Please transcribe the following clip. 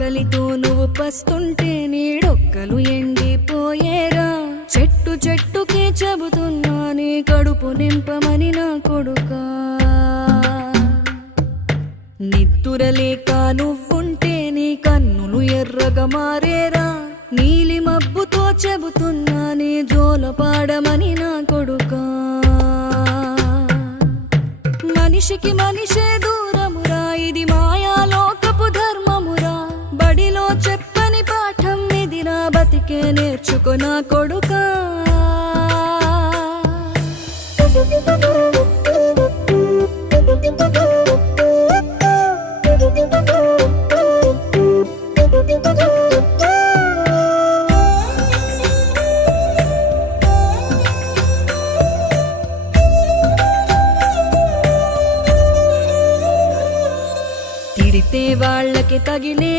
ఆకలితో నువ్వు పస్తుంటే నీడొక్కలు ఎండిపోయేరా. చెట్టు చెట్టుకే చెబుతున్నా నీ కడుపు నింపమని నా కొడుకా. నిద్దురలేక నువ్వుంటే నీ కన్నులు ఎర్రగా మారేరా. నీలి మబ్బుతో చెబుతున్నా నీ జోలపాడమని నా కొడుకా. మనిషికి మనిషే దూరమురా, ఇది మాయాలోకపు ధర్మమురా. బడిలో చెప్పని పాఠం ఇది, నా బతికే నేర్చుకో నా కొడుకా. తిడితే వాళ్ళకి తగిలే